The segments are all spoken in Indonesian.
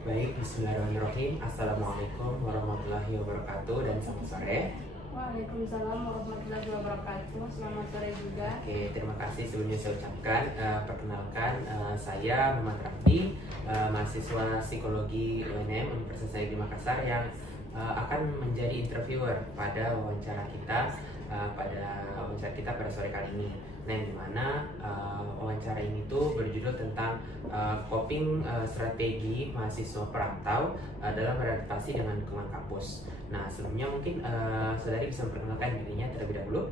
Baik, bismillahirrahmanirrahim. Assalamualaikum warahmatullahi wabarakatuh dan selamat sore. Waalaikumsalam warahmatullahi wabarakatuh. Selamat sore juga. Oke, terima kasih sebelumnya saya ucapkan. Perkenalkan, saya Muhammad Rafdi, mahasiswa psikologi UNM Universitas Negeri Makassar yang akan menjadi interviewer pada wawancara kita pada sore kali ini. Nah, yang dimana wawancara ini tuh berjudul tentang coping strategi mahasiswa perantau dalam beradaptasi dengan lingkungan kampus. Nah, sebelumnya mungkin saudari bisa memperkenalkan dirinya terlebih dahulu.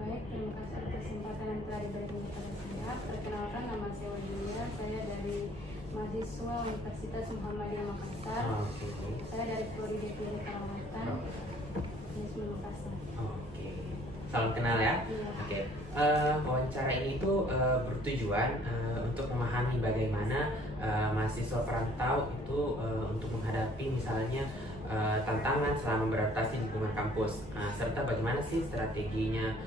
Baik, terima kasih atas kesempatan yang telah diberikan kepada saya. Perkenalkan, nama saya Wajulia. Saya dari mahasiswa Universitas Muhammadiyah Makassar. Saya dari Prodi DPD Keperawatan Universitas Makassar. Oke, salam kenal ya. Iya. Oke, wawancara ini tuh bertujuan untuk memahami bagaimana mahasiswa perantau itu untuk menghadapi misalnya tantangan selama beradaptasi di lingkungan kampus, serta bagaimana sih strateginya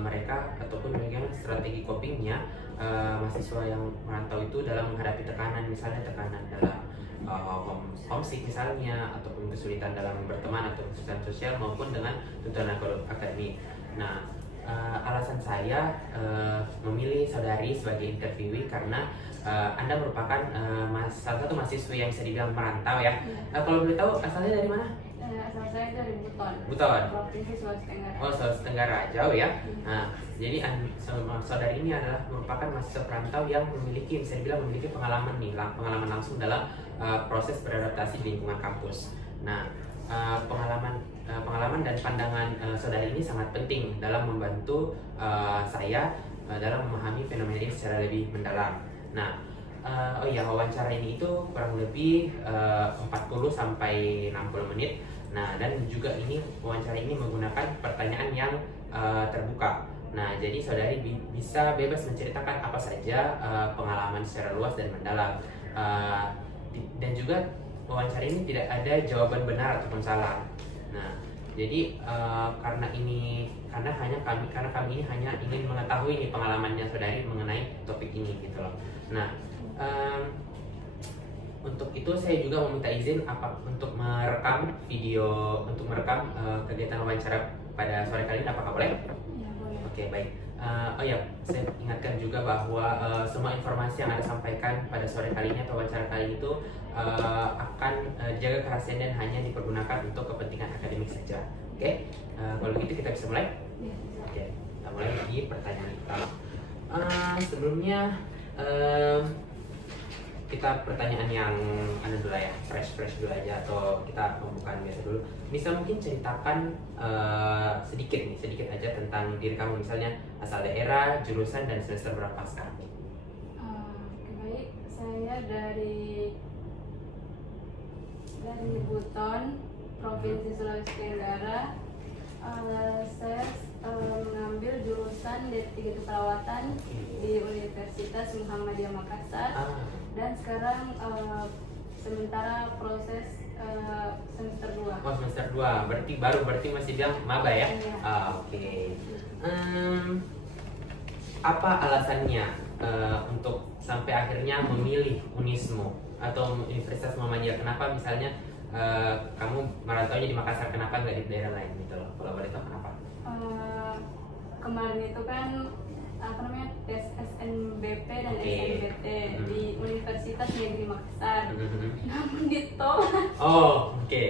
mereka ataupun bagaimana strategi copingnya mahasiswa yang merantau itu dalam menghadapi tekanan, misalnya tekanan dalam homesick misalnya, ataupun kesulitan dalam berteman atau kesulitan sosial maupun dengan tuntutan akademik. Nah, alasan saya memilih saudari sebagai interviewee karena Anda merupakan salah satu mahasiswa yang bisa dibilang merantau ya. Kalau boleh tahu asalnya dari mana? Asal saya dari Buton. Buton. Provinsi Sulawesi Tenggara. Oh, Sulawesi Tenggara, jauh ya. Nah, jadi saudari ini adalah merupakan mahasiswa perantau yang bisa dibilang memiliki pengalaman pengalaman langsung dalam proses beradaptasi di lingkungan kampus. Nah, pengalaman dan pandangan saudari ini sangat penting dalam membantu saya dalam memahami fenomena ini secara lebih mendalam. Nah, wawancara ini itu kurang lebih 40 sampai 60 menit. Nah, dan juga wawancara ini menggunakan pertanyaan yang terbuka. Nah, jadi saudari bisa bebas menceritakan apa saja pengalaman secara luas dan mendalam. Dan juga wawancara ini tidak ada jawaban benar ataupun salah. Nah, jadi karena kami ini hanya ingin mengetahui pengalamannya saudari mengenai topik ini gitu loh. Nah, untuk itu saya juga meminta izin untuk merekam kegiatan wawancara pada sore kali ini, apakah boleh? Ya, boleh. Oke, baik. Saya ingatkan juga bahwa semua informasi yang Anda sampaikan pada sore kali ini atau wawancara kali ini itu akan dijaga kerahasiaan dan hanya dipergunakan untuk kepentingan akademik saja. Oke, kalau begitu kita bisa mulai? Ya, bisa. Oke, kita mulai di pertanyaan pertama. Sebelumnya kita pertanyaan yang dulu ya, fresh dulu aja, atau kita pembukaan biasa dulu. Bisa mungkin ceritakan sedikit aja tentang diri kamu, misalnya asal daerah, jurusan, dan semester berapa sekarang? Baik, saya dari Buton, Provinsi Sulawesi Tenggara. Saya mengambil jurusan D3 Keperawatan di Universitas Muhammadiyah Makassar. Dan sekarang sementara proses semester 2. Oh, semester 2, berarti masih bilang maba ya? Iya. Oke. Apa alasannya untuk sampai akhirnya memilih Unismu atau Universitas Muhammadiyah? Kenapa misalnya kamu merantaunya di Makassar, kenapa nggak di daerah lain gitu loh? Kalau boleh tahu kenapa? Kemarin itu kan tes SNBP dan SNBT di Universitas Negeri Makassar. Namun ditolak. Oh, oke.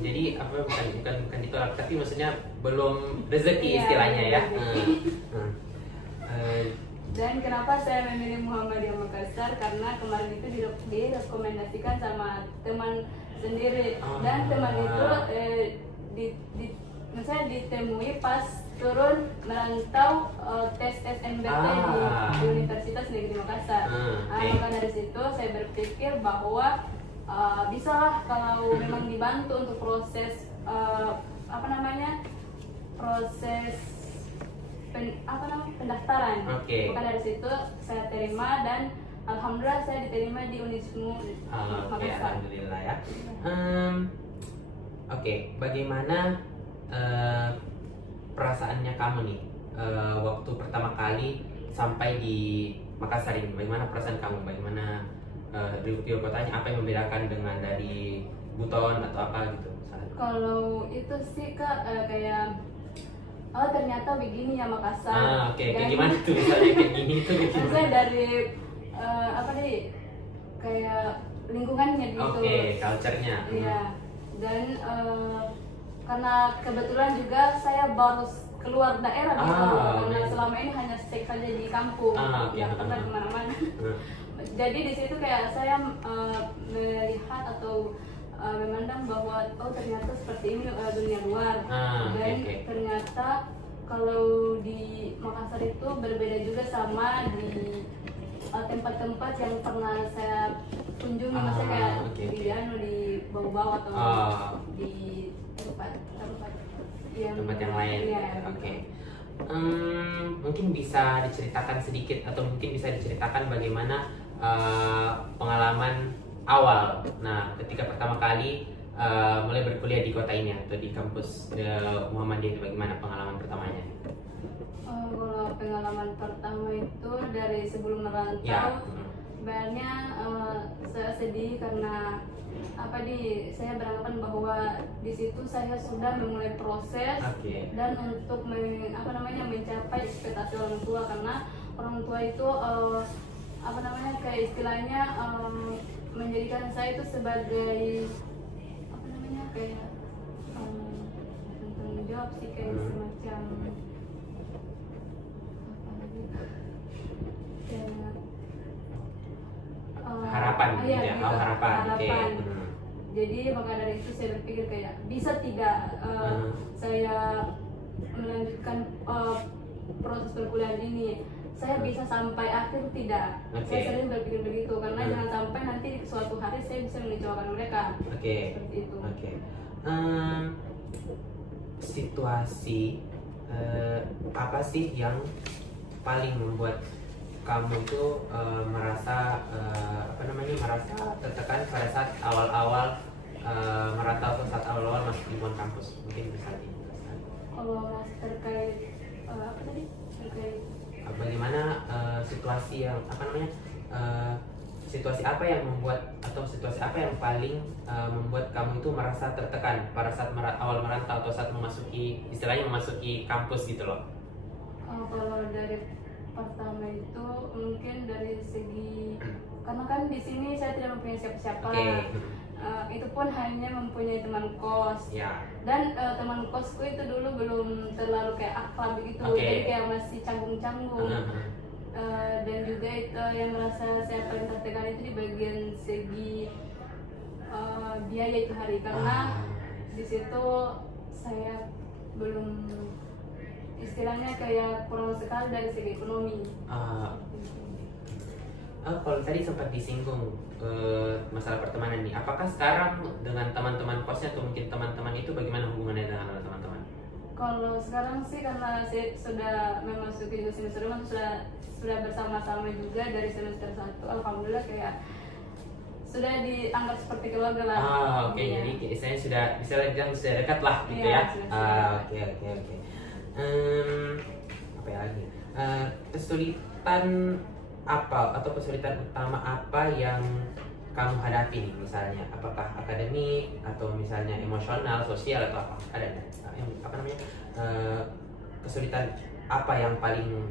Jadi bukan ditolak, tapi maksudnya belum rezeki istilahnya ya. Dan kenapa saya memilih Muhammadiyah Makassar? Karena kemarin itu direkomendasikan sama teman sendiri, dan teman itu saya ditemui pas turun merantau tes SNBT di Universitas Negeri Makassar. Maka dari situ saya berpikir bahwa bisalah kalau memang dibantu untuk proses pendaftaran. Maka dari situ saya terima, dan alhamdulillah saya diterima di Unismu Makassar. Alhamdulillah ya. Bagaimana perasaannya kamu nih waktu pertama kali sampai di Makassar ini? Bagaimana perasaan kamu? Bagaimana review kotanya, apa yang membedakan dengan dari Buton atau apa gitu misalnya? Kalau itu sih Kak, kayak oh ternyata begini ya Makassar. Oke. Kayak gimana tuh misalnya kayak gini tuh Maksudnya gimana? dari apa nih, kayak lingkungannya gitu. Oke, culture-nya. Iya. Dan karena kebetulan juga saya baru keluar daerah gitu, karena oke. selama ini hanya stay saja di kampung, Oke. nggak pernah kemana-mana. Hmm. Jadi di situ kayak saya melihat atau memandang bahwa oh ternyata seperti ini dunia luar. Dan Oke. ternyata kalau di Makassar itu berbeda juga sama di tempat-tempat yang pernah saya kunjungi, maksudnya kayak Oke. di bawah-bawah atau di tempat yang lain. Iya, Oke. Mungkin bisa diceritakan sedikit atau mungkin bisa diceritakan bagaimana pengalaman awal. Nah, ketika pertama kali mulai berkuliah di kota ini atau di kampus Muhammadiyah, itu bagaimana pengalaman pertamanya? Kalau pengalaman pertama itu dari sebelum merantau, Ya. sebenarnya saya sedih karena saya beranggapan bahwa di situ saya sudah memulai proses Oke. dan untuk mencapai ekspektasi orang tua, karena orang tua itu kayak istilahnya menjadikan saya itu sebagai kayak tanggung jawab sih, kayak semacam kayak Harapan gitu ya. gitu, Harapan. Oke. harapan. Jadi maka dari itu saya berpikir kayak bisa tidak saya melanjutkan proses perkuliahan ini, saya bisa sampai akhir tidak. Saya sering berpikir begitu karena jangan sampai nanti suatu hari saya bisa mengecewakan mereka. Seperti itu. Situasi apa sih yang paling membuat kamu tuh merasa merasa tertekan pada saat awal-awal merantau atau saat awal-awal masuk lingkungan kampus? Mungkin bisa dijelaskan. Kalau terkait terkait bagaimana situasi yang situasi apa yang membuat atau situasi apa yang paling membuat kamu itu merasa tertekan pada saat awal merantau atau saat istilahnya memasuki kampus gitu loh? kalau dari pertama itu mungkin dari segi, karena kan di sini saya tidak mempunyai siapa-siapa. Itu pun hanya mempunyai teman kos. Dan teman kosku itu dulu belum terlalu kayak akrab begitu, jadi kayak masih canggung-canggung. Dan juga itu yang merasa saya paling tertekan itu di bagian segi biaya itu hari, karena di situ saya belum, istilahnya kayak kurang sekali dari segi ekonomi. Kalau tadi sempat disinggung masalah pertemanan nih, apakah sekarang dengan teman-teman kosnya atau mungkin teman-teman itu bagaimana hubungannya dengan teman-teman? Kalau sekarang sih karena saya sudah memasuki semester 5, sudah bersama-sama juga dari semester 1, alhamdulillah kayak sudah dianggap seperti keluarga lah. Oke. Jadi saya sudah bisa bilang sudah dekat lah gitu ya. Oke. Apa ya lagi? Kesulitan apa atau kesulitan utama apa yang kamu hadapi nih, misalnya apakah akademik atau misalnya emosional, sosial atau apa? Ada kesulitan apa yang paling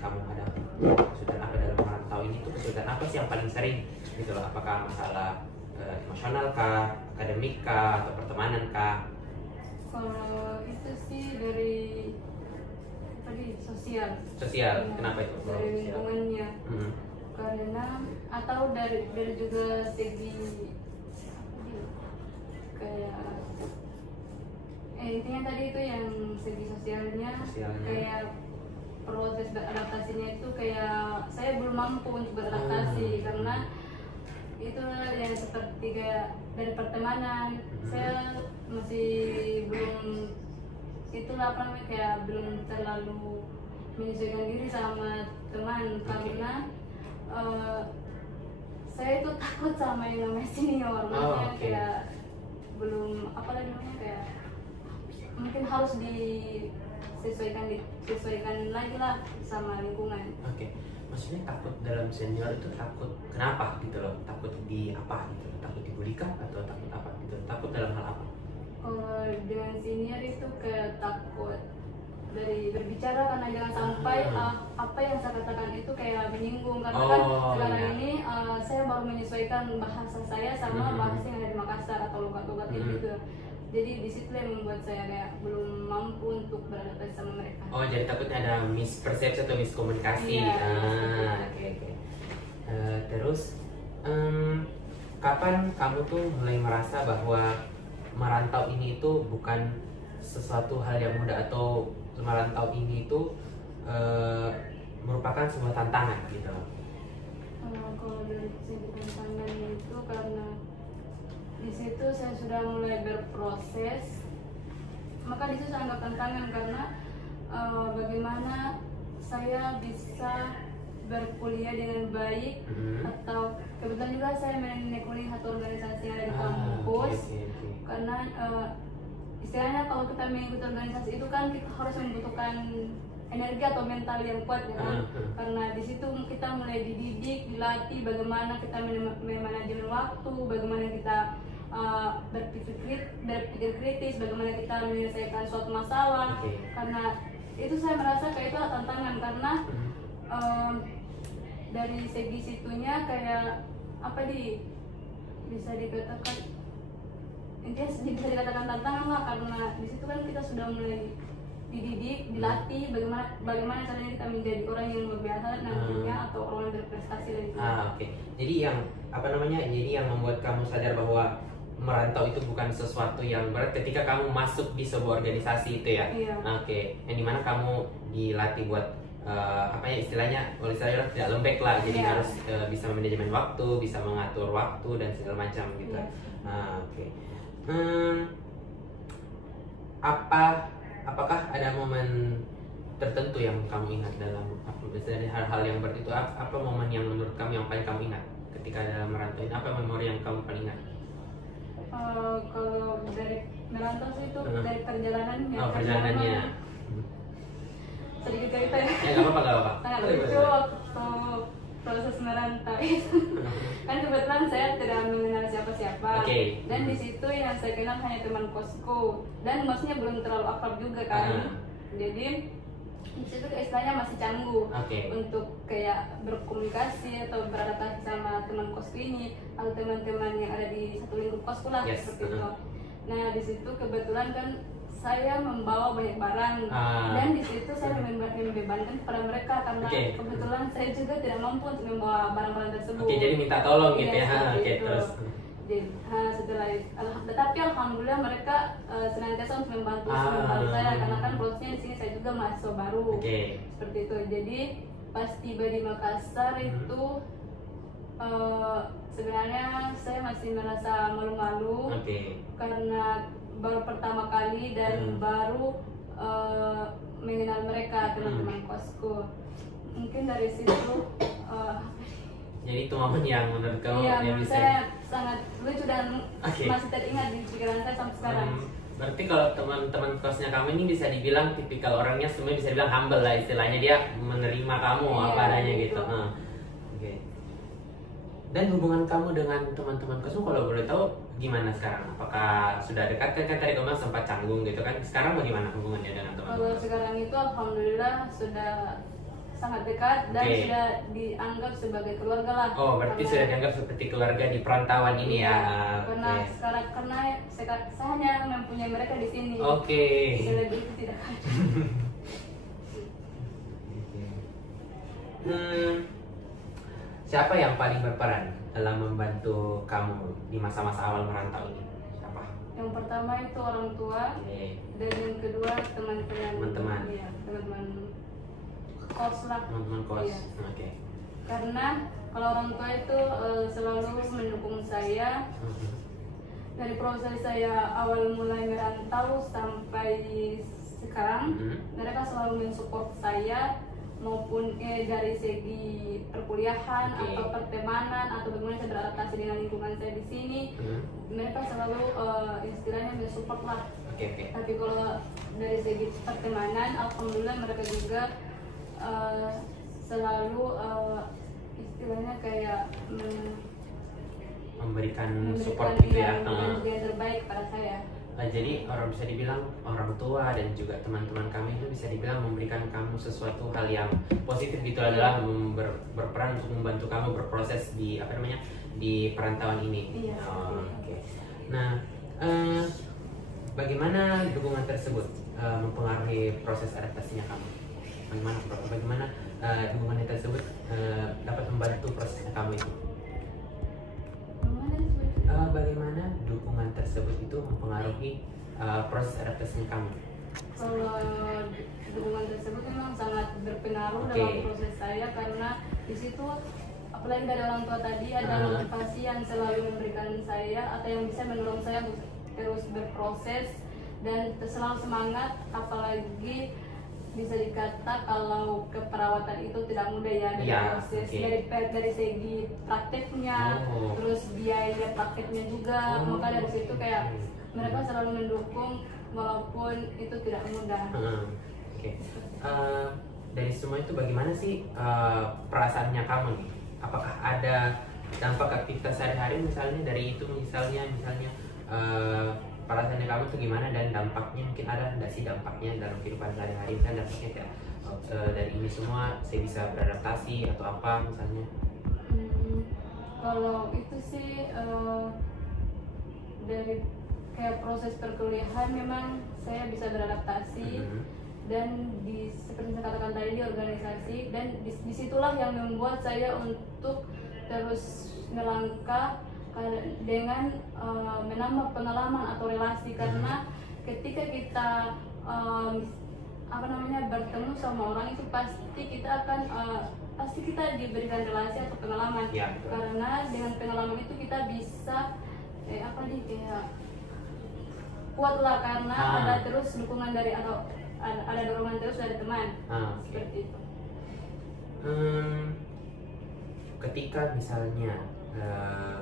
kamu hadapi? Kesulitan apa dalam merantau ini tuh, kesulitan apa sih yang paling sering gitu loh? Apakah masalah emosional kah, akademik kah, atau pertemanan kah? Kalau itu sih dari sosial. Kenapa itu? Dari lingkungannya. Karena atau dari juga segi kayak intinya tadi itu yang segi sosialnya. Kayak proses beradaptasinya itu kayak saya belum mampu untuk beradaptasi, karena itu yang seperti kayak dari pertemanan saya masih belum kayak belum terlalu menyesuaikan diri sama teman. Karena saya itu takut sama yang namanya senior, makanya kayak belum kayak mungkin harus disesuaikan lagi lah sama lingkungan. maksudnya takut dalam senior itu takut kenapa gitu loh, takut di apa gitu, takut dibully kah atau takut apa gitu, takut dalam hal apa? Kalau dengan senior itu kayak takut dari berbicara, karena jangan sampai apa yang saya katakan itu kayak menyinggung, karena kan sekarang iya. ini saya baru menyesuaikan bahasa saya sama bahasa yang ada di Makassar atau logat-logat itu juga. Jadi di situ yang membuat saya kayak belum mampu untuk beradaptasi sama mereka. Oh, jadi takutnya ada mispersepsi atau miskomunikasi. Iya, Oke. Terus kapan kamu tuh mulai merasa bahwa merantau ini itu bukan sesuatu hal yang mudah, atau merantau ini itu merupakan sebuah tantangan gitu? Kalau dari segi tantangannya itu karena di situ saya sudah mulai berproses, maka di situ saya anggap tantangan karena bagaimana saya bisa berkuliah dengan baik, atau kebetulan juga saya menekuni satu organisasi yang ada di kampus. Karena istilahnya kalau kita mengikuti organisasi itu kan kita harus membutuhkan energi atau mental yang kuat ya kan. Karena di situ kita mulai dididik, dilatih bagaimana kita memanajemen waktu, bagaimana kita berpikir kritis, bagaimana kita menyelesaikan suatu masalah. Karena itu saya merasa kayak itu tantangan, karena dari segi situnya kayak apa bisa dikatakan intinya bisa dikatakan tantangan lah, karena di situ kan kita sudah mulai dididik, dilatih bagaimana caranya kita menjadi orang yang luar biasa nantinya, atau orang yang berprestasi lagi. Oke. Jadi yang membuat kamu sadar bahwa merantau itu bukan sesuatu yang berat ketika kamu masuk di sebuah organisasi itu ya. Iya. Oke. Yang dimana kamu dilatih buat istilahnya kalau saya tidak lembek lah, jadi harus bisa manajemen waktu, bisa mengatur waktu dan segala macam gitu. Oke. Apakah ada momen tertentu yang kamu ingat dalam dari hal-hal yang seperti itu? Apa momen yang menurut kamu yang paling kamu ingat ketika dalam merantau ini? Apa memori yang kamu paling ingat? Kalau dari merantau sih itu dari perjalanannya. Perjalanannya. Sedikit cerita ya. Nggak apa-apa. Sangat lucu waktu proses merantau itu. Kan kebetulan saya tidak mengenal siapa-siapa. Dan di situ yang saya kenal hanya teman kosku, dan maksudnya belum terlalu akrab juga kan. Jadi di situ istilahnya masih canggung untuk kayak berkomunikasi atau beradaptasi sama teman kosku ini atau teman-teman yang ada di satu lingkup kosku lah, seperti itu. Nah di situ kebetulan kan saya membawa banyak barang, dan di situ saya membebankan kepada mereka karena kebetulan saya juga tidak mampu untuk membawa barang-barang tersebut. Jadi minta tolong gitu ya. Terus. Setelah tetapi alhamdulillah mereka senantiasa untuk membantu saya, karena kan prosesnya di sini saya juga mahasiswa baru. Seperti itu. Jadi pas tiba di Makassar itu sebenarnya saya masih merasa malu-malu karena baru pertama kali dan baru mengenal mereka, teman-teman kosku. Mungkin dari situ jadi itu momen yang menurut kamu yang bisa saya sangat lucu dan masih teringat di pikiran saya sampai sekarang. Berarti kalau teman-teman kosnya kamu ini bisa dibilang tipikal orangnya semuanya bisa dibilang humble lah istilahnya, dia menerima kamu apa adanya gitu. Dan hubungan kamu dengan teman-teman kosmu kalau boleh tahu gimana sekarang? Apakah sudah dekat? Kan tadi kamu sempat canggung gitu kan. Sekarang bagaimana hubungannya dengan teman-teman? Kalau sekarang itu alhamdulillah sudah sangat dekat dan sudah dianggap sebagai keluarga lah. Berarti sudah dianggap seperti keluarga di perantauan ini ya. Karena saya hanya mempunyai mereka di sini. Selebih itu tidak ada. Siapa yang paling berperan dalam membantu kamu di masa-masa awal merantau ini? Siapa? Yang pertama itu orang tua, dan yang kedua teman-teman. Iya, teman-teman kos lah. Teman-teman kos. Karena kalau orang tua itu selalu mendukung saya dari proses saya awal mulai merantau sampai sekarang. Mereka selalu mensupport saya, maupun dari segi perkuliahan atau pertemanan atau bagaimana saya beradaptasi dengan lingkungan saya di sini. Mereka selalu istilahnya mensupport lah. Tapi kalau dari segi pertemanan, alhamdulillah mereka juga selalu istilahnya kayak memberikan support gitu ya. Memberikan juga yang terbaik pada saya. Jadi orang bisa dibilang orang tua dan juga teman-teman kami itu bisa dibilang memberikan kamu sesuatu hal yang positif gitu, adalah berperan untuk membantu kamu berproses di di perantauan ini. Iya. Oke. Nah, bagaimana dukungan tersebut mempengaruhi proses adaptasinya kamu? Bagaimana dukungan tersebut dapat membantu prosesnya kamu itu? Bagaimana dukungan tersebut itu mempengaruhi proses adaptasinya kamu? Kalau dukungan tersebut memang sangat berpengaruh dalam proses saya, karena di situ apalagi dari orang tua tadi ada motivasi yang selalu memberikan saya atau yang bisa mendorong saya untuk terus berproses dan selalu semangat. Apalagi bisa dikata kalau keperawatan itu tidak mudah ya, dari proses dari segi prakteknya, terus biaya prakteknya juga. Maka dari situ kayak mereka selalu mendukung walaupun itu tidak mudah. Dari semua itu bagaimana sih perasaannya kamu nih? Apakah ada dampak aktivitas sehari-hari misalnya dari itu, misalnya perasaannya kamu tuh gimana, dan dampaknya mungkin ada nggak sih dampaknya dalam kehidupan sehari-hari? Misalnya dampaknya kayak dari ini semua saya bisa beradaptasi atau apa misalnya? Kalau itu sih dari kayak proses perkuliahan memang saya bisa beradaptasi dan seperti saya katakan tadi di organisasi, dan disitulah yang membuat saya untuk terus melangkah dengan menambah pengalaman atau relasi. Karena ketika kita bertemu sama orang itu pasti kita diberikan relasi atau pengalaman. Karena dengan pengalaman itu kita bisa kuat lah, karena ada terus dukungan dari atau ada dorongan terus dari teman. Seperti itu. Ketika misalnya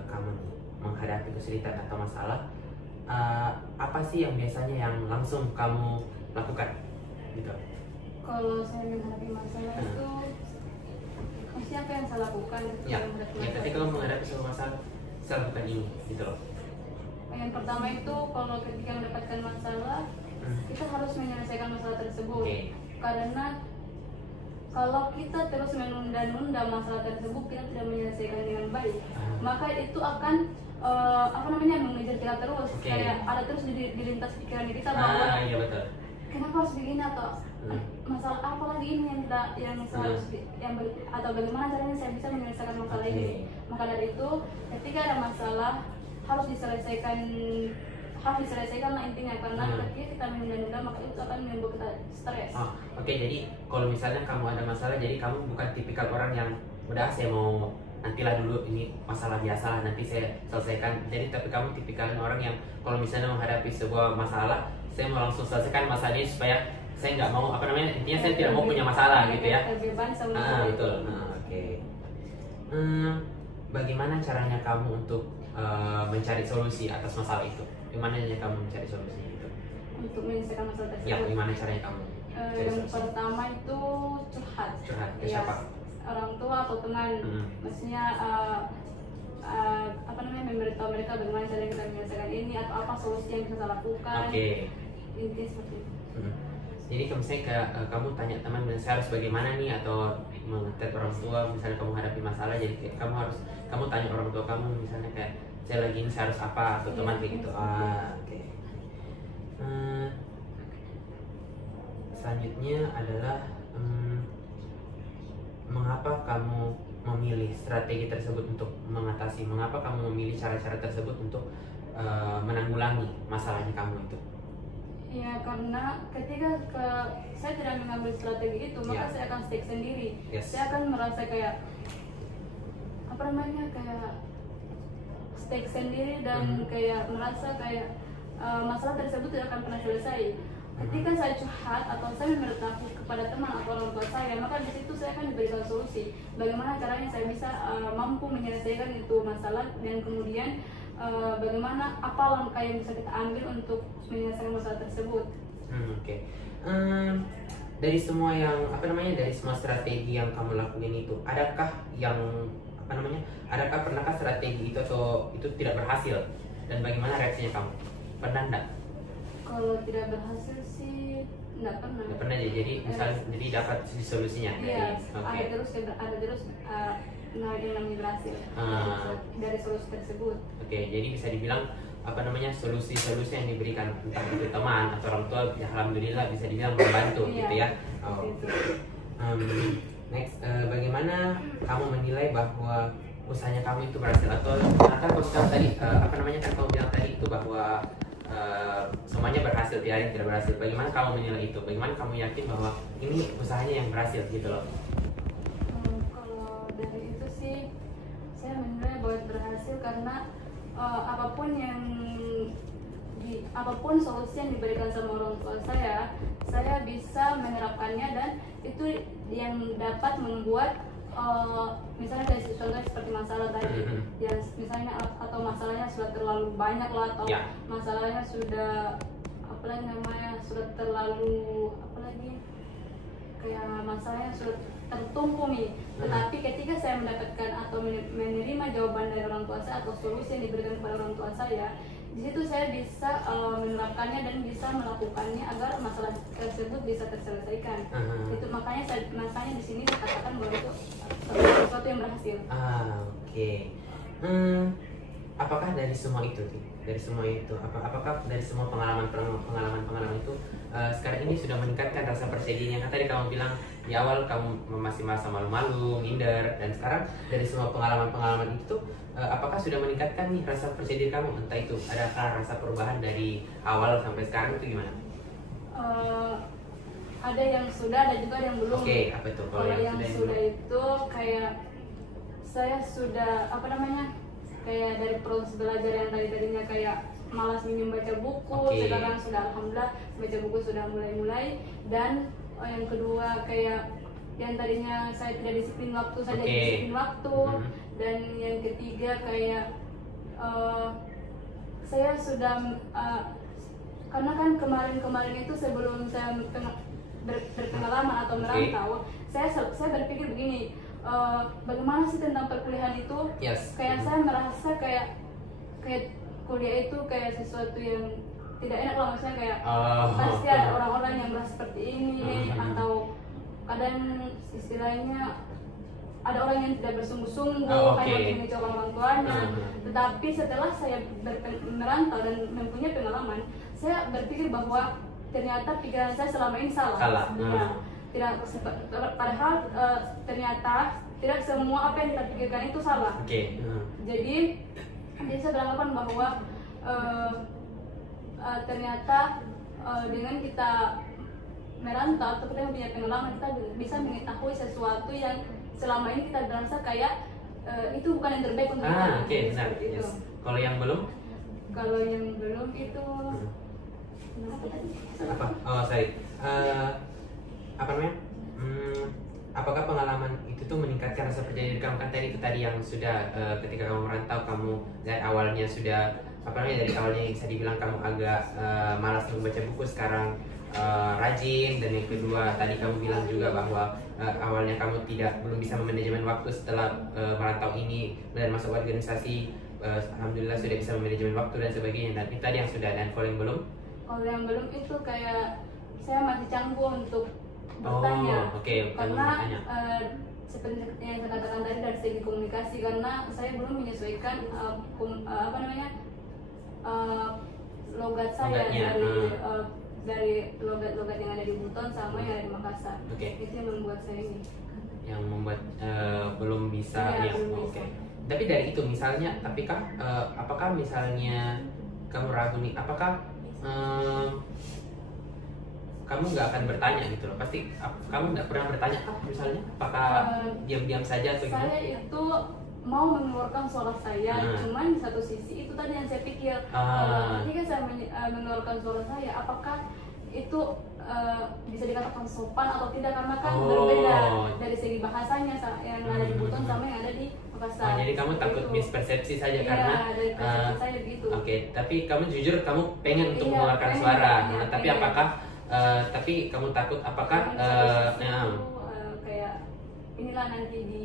kamu menghadapi kesulitan atau masalah, apa sih yang biasanya yang langsung kamu lakukan gitu? Kalau saya menghadapi masalah itu apa yang saya lakukan? Ketika kamu menghadapi sebuah masalah, saya lakukan ini gitu loh. Yang pertama itu kalau ketika mendapatkan masalah, kita harus menyelesaikan masalah tersebut. Karena kalau kita terus menunda-nunda masalah tersebut, kita tidak menyelesaikan dengan baik, maka itu akan mengejar kita terus. Kayak ada terus di lintas pikiran kita bahwa kenapa harus begini, atau masalah apa lagi ini atau bagaimana caranya saya bisa menyelesaikan masalah ini. Maka dari itu ketika ada masalah harus diselesaikan lah intinya, karena ketika kita menunda-nunda maka itu akan membuat kita stres. Jadi kalau misalnya kamu ada masalah, jadi kamu bukan tipikal orang yang udah saya mau nantilah dulu, ini masalah biasa lah nanti saya selesaikan. Jadi tapi kamu tipikal orang yang kalau misalnya menghadapi sebuah masalah, saya mau langsung selesaikan masalahnya supaya saya nggak mau intinya saya tidak mau punya masalah gitu ya. Betul. Bagaimana caranya kamu untuk mencari solusi atas masalah itu? Gimana caranya kamu mencari solusinya itu? Untuk menyelesaikan masalah tersebut? Ya, gimana caranya kamu? Yang pertama itu curhat. Curhat ke siapa? Orang tua atau teman. Maksudnya memberitahu mereka bagaimana cara kita menyelesaikan ini atau apa solusi yang bisa kita lakukan. Intinya seperti itu. Jadi kalau misalnya kamu tanya teman, saya harus bagaimana nih, atau mengetet orang tua misalnya kamu hadapi masalah, jadi kayak kamu tanya orang tua kamu misalnya kayak saya lagi ini saya harus apa, atau teman kayak gitu. Selanjutnya adalah mengapa kamu memilih strategi tersebut untuk mengatasi, mengapa kamu memilih cara-cara tersebut untuk menanggulangi masalahnya kamu itu? Ya, karena ketika saya tidak mengambil strategi itu, maka saya akan stick sendiri. Saya akan merasa kayak stick sendiri dan kayak merasa kayak masalah tersebut tidak akan pernah selesai. Ketika saya curhat atau saya memberitahu kepada teman atau orang tua saya, maka di situ saya akan diberikan solusi. Bagaimana caranya saya bisa mampu menyelesaikan itu masalah, dan kemudian bagaimana apa langkah yang bisa kita ambil untuk menyelesaikan masalah tersebut. dari semua yang dari semua strategi yang kamu lakukan itu, adakah yang pernahkah strategi itu atau itu tidak berhasil, dan bagaimana reaksinya kamu? Pernah enggak? Kalau tidak berhasil sih enggak pernah. Enggak pernah ya, jadi misalnya jadi dapat solusinya. Iya, Oke. ada terus nah yang namanya berhasil dari solusi tersebut. Oke, jadi bisa dibilang solusi-solusi yang diberikan entah itu teman atau orang tua, ya alhamdulillah bisa dibilang membantu gitu ya. Next, bagaimana kamu menilai bahwa usahanya kamu itu berhasil, atau kan kamu bilang tadi kan kamu bilang tadi itu bahwa semuanya berhasil, tidak ada yang tidak berhasil. Bagaimana kamu menilai itu? Bagaimana kamu yakin bahwa ini usahanya yang berhasil gitu loh? Kalau dari itu sih saya menilai bahwa berhasil karena apapun solusi yang diberikan sama orang tua saya bisa menerapkannya, dan itu yang dapat membuat misalnya dari contoh seperti masalah tadi, ya misalnya atau masalahnya sudah terlalu banyak lah, atau masalahnya sudah sudah terlalu kayak masalahnya sudah tertumpu nih. Tetapi ketika saya mendapatkan atau menerima jawaban dari orang tua saya atau solusi yang diberikan kepada orang tua saya, di situ saya bisa menerapkannya dan bisa melakukannya agar masalah tersebut bisa terselesaikan. Itu makanya di sini saya katakan bahwa itu sesuatu yang berhasil. Oke. Apakah dari semua itu, apakah dari semua pengalaman itu sekarang ini sudah meningkatkan rasa persedianya? Kan tadi kamu bilang di awal kamu masih merasa malu-malu, minder, dan sekarang dari semua pengalaman itu apakah sudah meningkatkan nih rasa persedia kamu? Entah itu adakah rasa perubahan dari awal sampai sekarang itu gimana? Ada yang sudah, ada juga yang belum. Oke, apa itu? Kalau yang sudah itu kayak saya sudah kayak dari proses belajar yang tadinya kayak malas minim baca buku, sekarang sudah alhamdulillah baca buku sudah mulai. Dan yang kedua kayak yang tadinya saya tidak disiplin waktu, saya jadi disiplin waktu. Dan yang ketiga kayak saya sudah karena kan kemarin itu sebelum saya berpengalaman atau merantau, saya berpikir begini, bagaimana sih tentang perkuliahan itu? Kayak saya merasa kayak kuliah itu kayak sesuatu yang tidak enak lah, maksudnya kayak pasti ada orang-orang yang merasa seperti ini, atau kadang istilahnya ada orang yang tidak bersungguh-sungguh hanya mengecewakan orang tuanya. Tetapi setelah saya merantau dan mempunyai pengalaman, saya berpikir bahwa ternyata pikiran saya selama ini salah. Tidak, padahal ternyata tidak semua apa yang kita pikirkan itu salah. Jadi saya beranggapan bahwa ternyata dengan kita merantau atau kita punya pengalaman, kita bisa mengetahui sesuatu yang selama ini kita merasa kayak itu bukan yang terbaik untuk kita. Kalau yang belum? Kalau yang belum itu apakah pengalaman itu tuh meningkatkan rasa percaya diri kamu? Kan tadi itu yang sudah ketika kamu merantau, kamu dari awalnya sudah dari awalnya bisa dibilang kamu agak malas membaca buku, sekarang rajin. Dan yang kedua tadi kamu bilang juga bahwa awalnya kamu belum bisa memanajemen waktu, setelah merantau ini dan masuk organisasi, alhamdulillah sudah bisa memanajemen waktu dan sebagainya. Dan itu tadi yang sudah. Dan kalau yang belum? Kalau yang belum itu kayak saya masih canggung untuk bertanya. Karena seperti yang saya katakan tadi, dari segi komunikasi, karena saya belum menyesuaikan logat saya dari logat-logat yang ada di Buton sama yang ada di Makassar. Itu yang membuat saya ini. Yang membuat belum bisa. Tapi dari itu misalnya, apakah misalnya kamu ragu nih, apakah kamu nggak akan bertanya gitu loh? Pasti kamu nggak pernah bertanya misalnya, apakah diam-diam saja atau gimana? Saya itu mau mengeluarkan suara saya, cuman di satu sisi itu tadi yang saya pikir, ketika saya mengeluarkan suara saya, apakah itu bisa dikatakan sopan atau tidak, karena kan berbeda dari segi bahasanya yang ada di Buton sama yang ada di Makassar. Jadi kamu takut mispersepsi saja karena dari persepsi saya begitu. Tapi kamu jujur kamu pengen untuk mengeluarkan suara. Tapi apakah tapi kamu takut apakah kayak inilah nanti di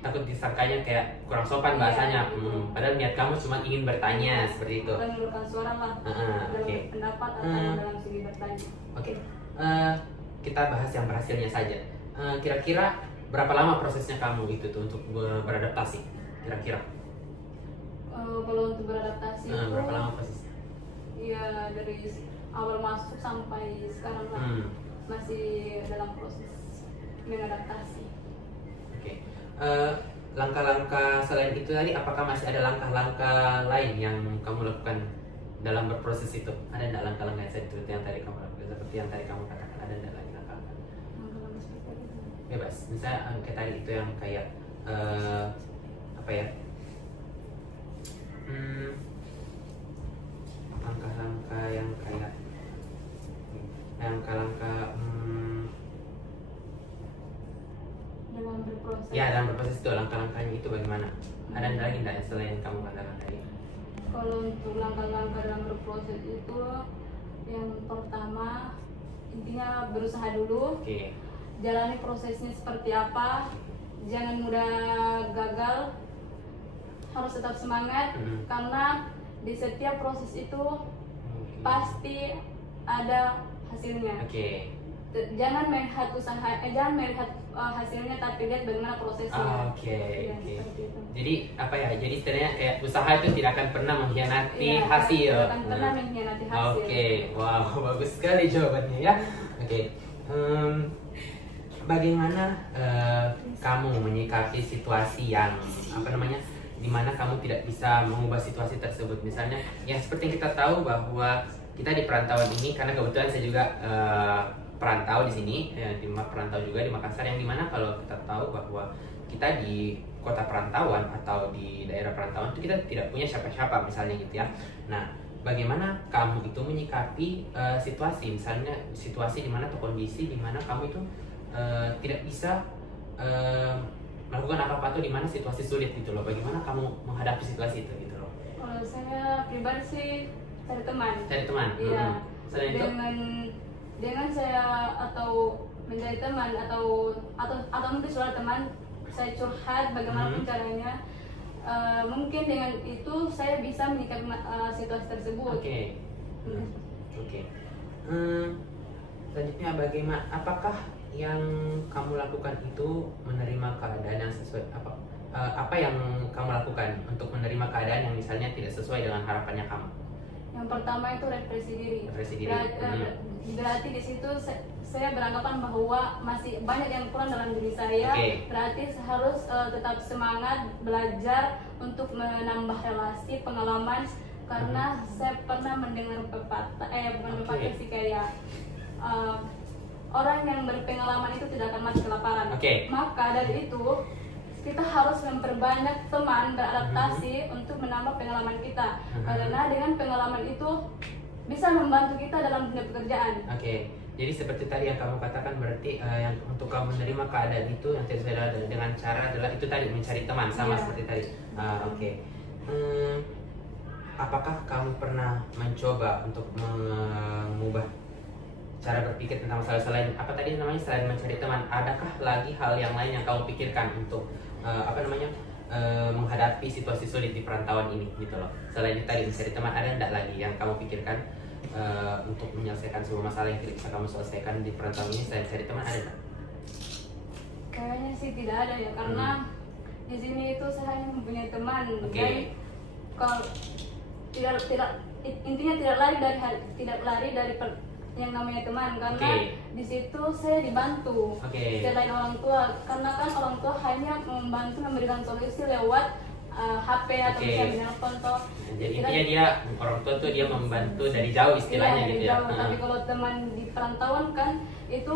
takut disangkanya kayak kurang sopan bahasanya. Padahal niat kamu cuma ingin bertanya seperti itu. mengeluarkan suara lah dalam pendapat atau dalam segi bertanya. Oke. Kita bahas yang berhasilnya saja. Kira-kira berapa lama prosesnya kamu itu tuh untuk beradaptasi? Kira-kira? Kalau untuk beradaptasi itu Berapa lama prosesnya? ya dari awal masuk sampai sekarang lah masih dalam proses mengadaptasi. Oke. Langkah-langkah selain itu tadi, apakah masih ada langkah-langkah lain yang kamu lakukan dalam berproses itu? Ada tidak langkah-langkah seperti yang tadi kamu lakukan, seperti yang tadi kamu katakan? Ada tidak lagi langkah-langkah? Bebas. Misalnya kayak tadi itu yang kayak apa ya? Langkah-langkah yang kayak langkah-langkah Dalam berproses. ya dalam berproses itu langkah-langkahnya itu bagaimana? Ada lagi tidak selain kamu katakan tadi? Kalau untuk langkah-langkah dalam berproses itu yang pertama intinya berusaha dulu. Oke. Jalani prosesnya seperti apa, jangan mudah gagal, harus tetap semangat karena di setiap proses itu pasti ada hasilnya. Oke. Jangan melihat jangan melihat hasilnya, tapi lihat bagaimana prosesnya. Oke. Ya, seperti itu. Jadi apa ya? Jadi sebenarnya kayak usaha itu tidak akan pernah mengkhianati Iya, hasil. tidak akan pernah mengkhianati hasil. Oke. Wow, bagus sekali jawabannya ya. Oke. Bagaimana kamu menyikapi situasi yang apa namanya? Dimana kamu tidak bisa mengubah situasi tersebut? Misalnya, ya seperti yang kita tahu bahwa kita di perantauan ini, karena kebetulan saya juga perantau di sini, di perantau juga di Makassar, yang dimana kalau kita tahu bahwa kita di kota perantauan atau di daerah perantauan itu kita tidak punya siapa-siapa misalnya gitu ya. Nah, bagaimana kamu itu menyikapi situasi, misalnya situasi dimana atau kondisi dimana kamu itu tidak bisa melakukan apa-apa tuh dimana situasi sulit gitu loh. Bagaimana kamu menghadapi situasi itu gitu loh? Kalau saya pribadi sih cari teman. Cari teman. Iya. Selain itu? Dengan saya atau mencari teman atau mungkin suara teman, saya curhat bagaimanapun caranya. Mungkin dengan itu saya bisa menyikapi situasi tersebut. Oke. Selanjutnya bagaimana? Apakah yang kamu lakukan itu menerima keadaan yang sesuai apa yang kamu lakukan untuk menerima keadaan yang misalnya tidak sesuai dengan harapannya kamu? Yang pertama itu represi diri. Berarti di situ saya beranggapan bahwa masih banyak yang kurang dalam diri saya. Berarti harus tetap semangat belajar untuk menambah relasi pengalaman, karena saya pernah mendengar pepatah sih kayak orang yang berpengalaman itu tidak akan mati kelaparan. Maka dari itu kita harus memperbanyak teman beradaptasi untuk menambah pengalaman kita, karena dengan pengalaman itu bisa membantu kita dalam dunia pekerjaan. Jadi seperti tadi yang kamu katakan, berarti yang untuk kamu menerima keadaan itu yang tidak sesuai dengan cara adalah itu tadi, mencari teman sama seperti tadi. Apakah kamu pernah mencoba untuk mengubah cara berpikir tentang masalah selain apa tadi namanya, selain mencari teman? Adakah lagi hal yang lain yang kamu pikirkan untuk menghadapi situasi sulit di perantauan ini gitu loh? Selain itu tadi mencari teman, ada enggak lagi yang kamu pikirkan untuk menyelesaikan sebuah masalah yang tidak bisa kamu selesaikan di perantauan ini? Selain cari teman, ada enggak? Kayaknya sih tidak ada ya, karena di sini itu saya hanya mempunyai teman. Dan kalau intinya tidak lari dari yang namanya teman, karena di situ saya dibantu selain orang tua, karena kan orang tua hanya membantu memberikan solusi lewat HP atau bisa menelpon toh. Jadi intinya orang tua tuh dia membantu dari jauh istilahnya gitu ya. Tapi kalau teman di perantauan kan itu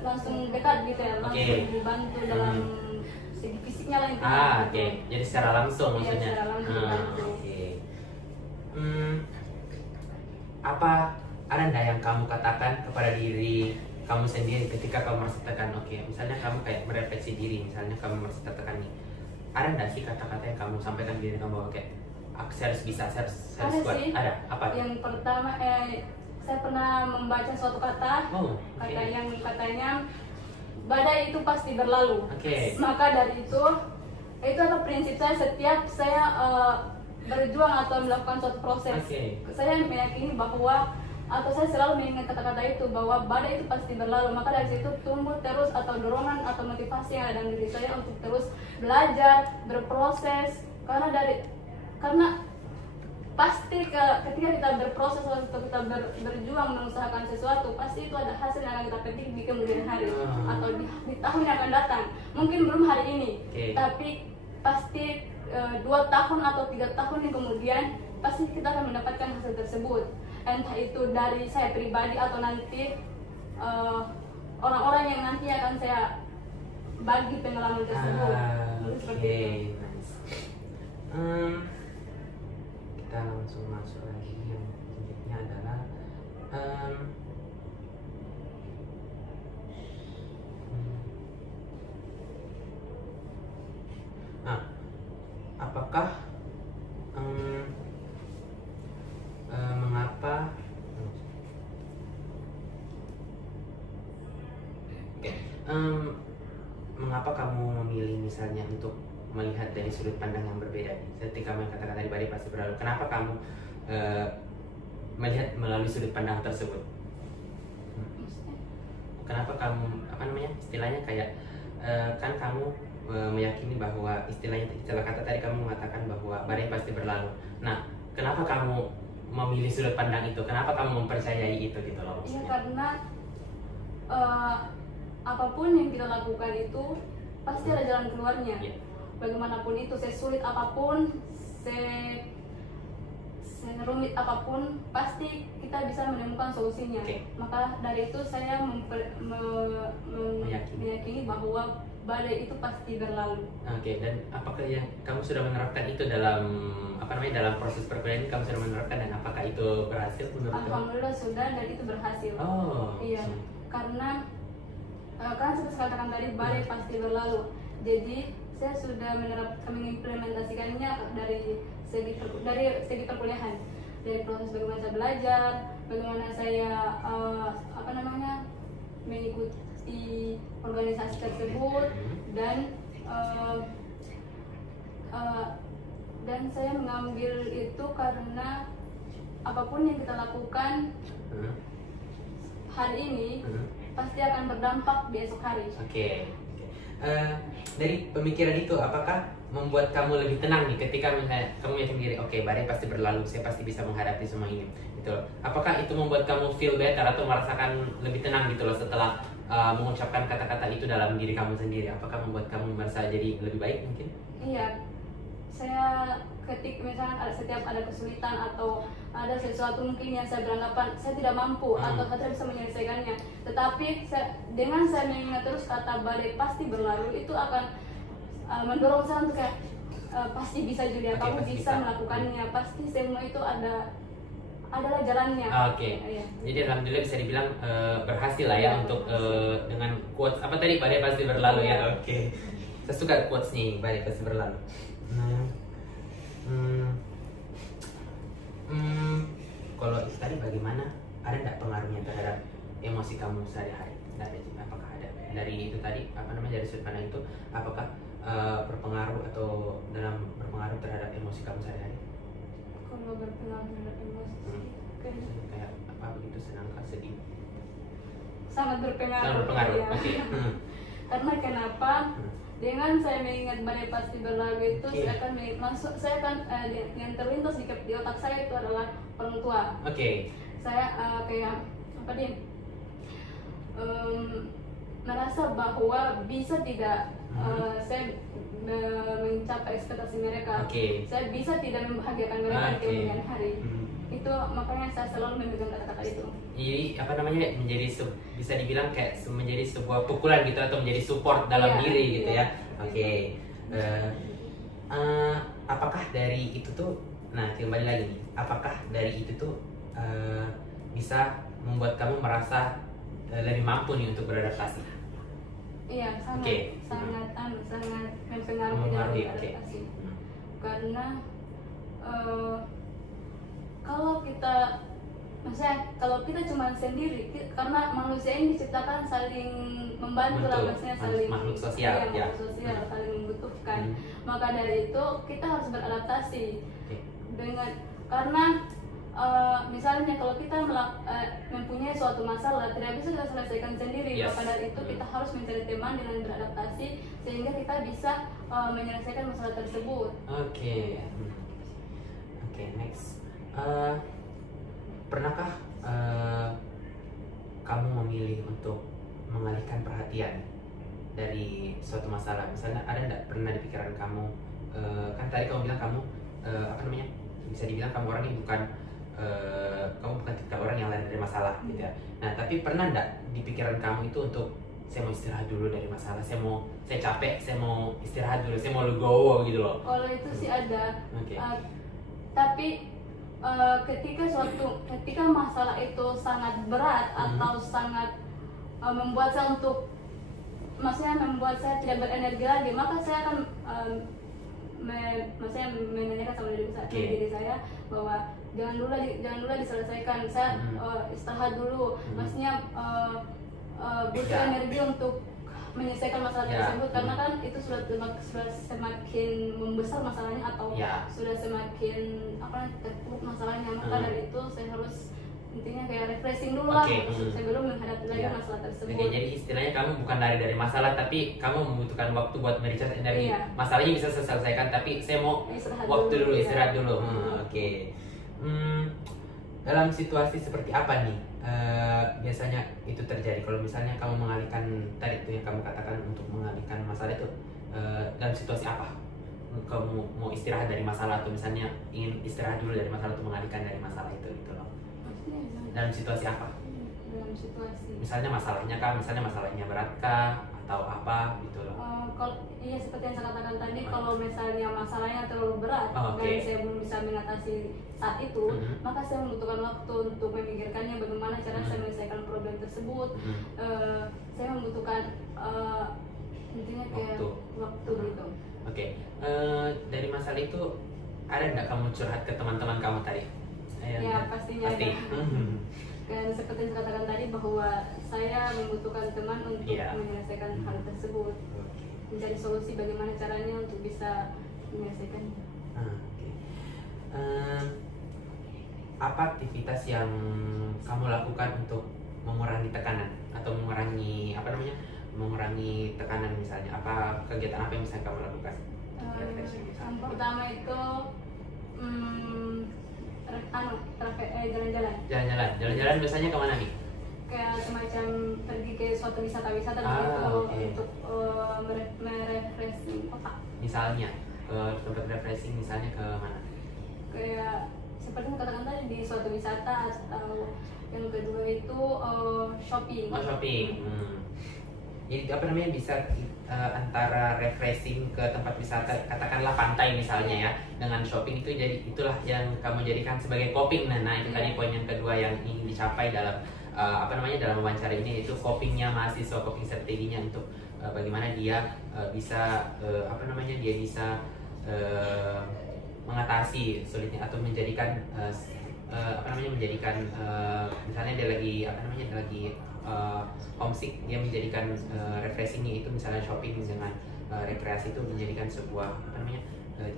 langsung dekat gitu ya, langsung dibantu dalam segi fisiknya lah intinya. Jadi secara langsung maksudnya. Secara langsung dibantu. Apa ada enggak yang kamu katakan kepada diri kamu sendiri ketika kamu merasa tertekan? Misalnya kamu kayak merefleksi diri, misalnya kamu merasa tertekan nih, ada enggak sih kata-kata yang kamu sampaikan diri kamu bahwa kayak aku harus bisa, saya harus kuat? Ada apa? Yang pertama saya pernah membaca suatu kata, kata yang katanya badai itu pasti berlalu. Maka dari itu adalah prinsip saya setiap saya berjuang atau melakukan suatu proses. Saya meyakini bahwa atau saya selalu mengingat kata-kata itu bahwa badai itu pasti berlalu. Maka dari situ tumbuh terus atau dorongan atau motivasi yang ada dalam diri saya untuk terus belajar, berproses. Karena pasti ketika kita berproses atau kita berjuang mengusahakan sesuatu, pasti itu ada hasil yang akan kita petik di kemudian hari atau di tahun yang akan datang. Mungkin belum hari ini, tapi pasti 2 tahun atau 3 tahun yang kemudian pasti kita akan mendapatkan hasil tersebut. Entah itu dari saya pribadi atau nanti orang-orang yang nanti akan saya bagi pengalaman tersebut. Kita langsung masuk lagi yang selanjutnya adalah apakah mengapa mengapa kamu memilih misalnya untuk melihat dari sudut pandang yang berbeda? Seperti kamu yang katakan tadi, badai pasti berlalu. Kenapa kamu melihat melalui sudut pandang tersebut? Kenapa kamu istilahnya kayak kan kamu meyakini bahwa istilah kata tadi kamu mengatakan bahwa badai pasti berlalu. Nah, kenapa kamu memilih sudut pandang itu? Kenapa kamu mempercayai itu gitu loh? Iya, karena apapun yang kita lakukan itu pasti ada jalan keluarnya. Bagaimanapun itu, sesulit apapun, serumit apapun, pasti kita bisa menemukan solusinya. Maka dari itu saya meyakini bahwa badai itu pasti berlalu. Dan apakah yang kamu sudah menerapkan itu dalam dalam proses perkuliahan ini, kamu sudah menerapkan dan apakah itu berhasil menurut kamu? Alhamdulillah sudah, dan itu berhasil. Iya, karena seperti saya katakan tadi, badai pasti berlalu. Jadi saya sudah mengimplementasikannya dari segi perkuliahan, dari proses bagaimana saya belajar, bagaimana saya mengikuti organisasi tersebut, dan saya mengambil itu karena apapun yang kita lakukan hari ini pasti akan berdampak di esok hari. Dari pemikiran itu, apakah membuat kamu lebih tenang nih ketika misalnya kamu yakin diri, badai pasti berlalu, saya pasti bisa menghadapi semua ini, gitu loh. Apakah itu membuat kamu feel better atau merasakan lebih tenang gitu loh setelah mengucapkan kata-kata itu dalam diri kamu sendiri? Apakah membuat kamu merasa jadi lebih baik mungkin? Iya, saya misalnya setiap ada kesulitan atau ada sesuatu mungkin yang saya beranggapan saya tidak mampu atau saya tidak bisa menyelesaikannya, tetapi dengan saya mengingat terus kata badai pasti berlalu, itu akan mendorong saya untuk kayak pasti bisa Julia, kamu bisa melakukannya, pasti semua itu adalah jalannya. Jadi alhamdulillah bisa dibilang berhasil lah ya untuk dengan quotes apa tadi, badai pasti berlalu ya. Saya suka quotes nih, badai pasti berlalu. Kalau itu tadi bagaimana? Ada nggak pengaruhnya terhadap emosi kamu sehari-hari? Apakah ada dari itu tadi dari sudut pandang itu, apakah berpengaruh terhadap emosi kamu sehari-hari? Kalau berpengaruh terhadap emosi, kayak apa begitu, senang kah, sedih? Sangat berpengaruh. Ya. Karena kenapa? Dengan saya mengingat badai pasti berlalu itu, saya akan yang terlintas di otak saya itu adalah orang tua. Saya merasa bahwa bisa tidak saya mencapai ekspektasi mereka. Saya bisa tidak membahagiakan mereka di kemudian hari. Itu makanya saya selalu memegang kata-kata itu. Jadi bisa dibilang kayak menjadi sebuah pukulan gitu atau menjadi support dalam diri gitu ya. Apakah dari itu tuh, kembali lagi nih, apakah dari itu tuh bisa membuat kamu merasa lebih mampu nih untuk beradaptasi? Iya, sangat mempengaruhi dalam beradaptasi. Karena kalau kita Maksudnya kalau kita cuma sendiri, karena manusia ini diciptakan saling membantu lah, maksudnya saling makhluk sosial, ya, makhluk sosial, saling membutuhkan. Maka dari itu kita harus beradaptasi dengan, karena misalnya kalau kita mempunyai suatu masalah tidak bisa kita selesaikan sendiri. Maka dari itu kita harus mencari teman dengan beradaptasi sehingga kita bisa menyelesaikan masalah tersebut. Oke, next. Pernahkah kamu memilih untuk mengalihkan perhatian dari suatu masalah? Misalnya ada nggak pernah di pikiran kamu, kan tadi kamu bilang kamu bisa dibilang kamu orang yang kamu bukan tipe orang yang lari dari masalah gitu ya. Nah tapi pernah nggak di pikiran kamu itu untuk saya mau istirahat dulu dari masalah, saya capek, saya mau istirahat dulu, saya mau legowo gitu loh? Kalau itu sih ada. Tapi ketika masalah itu sangat berat atau sangat membuat saya membuat saya tidak berenergi lagi, maka saya akan maksudnya menanyakan sama diri saya bahwa jangan dulu diselesaikan, saya istirahat dulu, maksudnya butuh energi untuk menyelesaikan masalah tersebut, karena kan itu sudah semakin membesar masalahnya atau sudah semakin terpuruk masalahnya. Maka dari itu saya harus intinya kayak refreshing dulu lah sebelum menghadapi lagi masalah tersebut. Oke, jadi istilahnya kamu bukan lari dari masalah, tapi kamu membutuhkan waktu buat merecharge energi. Masalahnya bisa selesaikan, tapi saya mau istirahat dulu. Oke. Dalam situasi seperti apa nih biasanya itu terjadi? Kalau misalnya kamu mengalihkan tadi itu yang kamu katakan untuk mengalihkan masalah itu, dalam situasi apa kamu mau istirahat dari masalah, atau misalnya ingin istirahat dulu dari masalah untuk mengalihkan dari masalah itu gitu loh? Dalam situasi apa? Dalam situasi misalnya masalahnya berat kah atau apa gitu loh? Iya, seperti yang saya katakan tadi, kalau misalnya masalahnya terlalu berat dan saya belum bisa mengatasi saat itu, maka saya membutuhkan waktu untuk memikirkannya bagaimana cara saya menyelesaikan problem tersebut. Saya membutuhkan intinya kayak waktu gitu. Dari masalah itu ada nggak kamu curhat ke teman-teman kamu tadi? Ya pastinya ada. Dan seperti yang katakan tadi bahwa saya membutuhkan teman untuk menyelesaikan hal tersebut, mencari solusi bagaimana caranya untuk bisa menyelesaikannya. Apa aktivitas yang kamu lakukan untuk mengurangi tekanan atau mengurangi tekanan, misalnya apa kegiatan apa yang bisa kamu lakukan? Yang pertama itu jalan-jalan biasanya kemana nih? Kayak semacam pergi ke suatu wisata-wisata untuk merefreshing otak. Misalnya ke tempat refreshing, misalnya ke mana? Kayak seperti yang katakan tadi, di suatu wisata, atau yang kedua itu shopping. Jadi bisa antara refreshing ke tempat wisata, katakanlah pantai misalnya ya, dengan shopping itu, jadi itulah yang kamu jadikan sebagai coping. Nah itu tadi poin yang kedua yang ingin dicapai dalam dalam wawancara ini, yaitu copingnya mahasiswa, coping strateginya untuk bagaimana dia bisa mengatasi sulitnya atau menjadikan misalnya dia lagi homesick, dia menjadikan refreshingnya itu misalnya shopping dengan rekreasi itu menjadikan sebuah